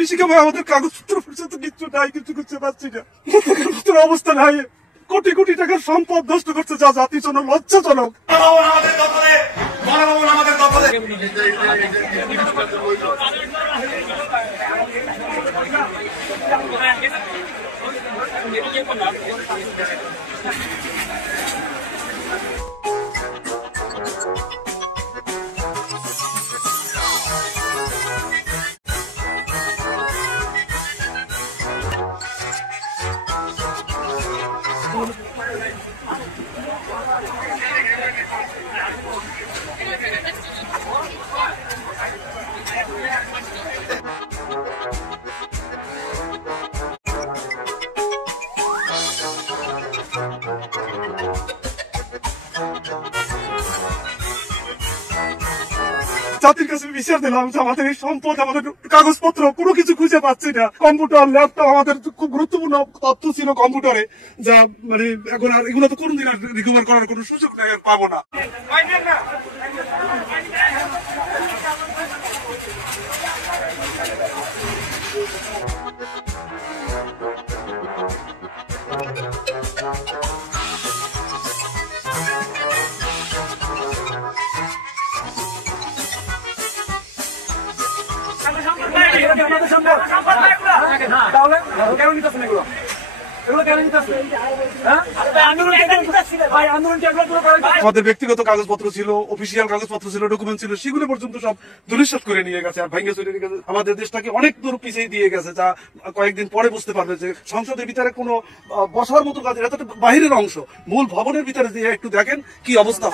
বিভীষিকাময়, আমাদের কাগজপত্র পর্যন্ত কিচ্ছু নাই, কিছু করতে পারছি না, অবস্থা নাই। কোটি কোটি টাকার সম্পদ নষ্ট করছে, যা জাতির জন্য লজ্জাজনক। জাতির কাছে বিচার দিলাম যে আমাদের এই সম্পদ, আমাদের কাগজপত্র কোনো কিছু খুঁজে পাচ্ছি না। কম্পিউটার, ল্যাপটপ, আমাদের খুব গুরুত্বপূর্ণ তথ্য ছিল কম্পিউটারে, যা মানে এখন আর এগুলো তো কোনোদিন আর রিকভার করার কোনো সুযোগ নাই, আর পাবো না। আমাদের ব্যক্তিগত কাগজপত্র ছিল, অফিসিয়াল কাগজপত্র ছিল, ডকুমেন্ট ছিল, সেগুলো পর্যন্ত সব ধূলিসাৎ করে নিয়ে গেছে, আর ভাঙ্গে চলে গেছে। আমাদের দেশটাকে অনেক দূর পিছিয়ে দিয়ে গেছে, যা কয়েকদিন পরে বুঝতে পারবে যে সংসদের ভিতরে কোনো বসার মতো কাজ, এটা তো বাহিরের অংশ, মূল ভবনের ভিতরে দিয়ে একটু দেখেন কি অবস্থা।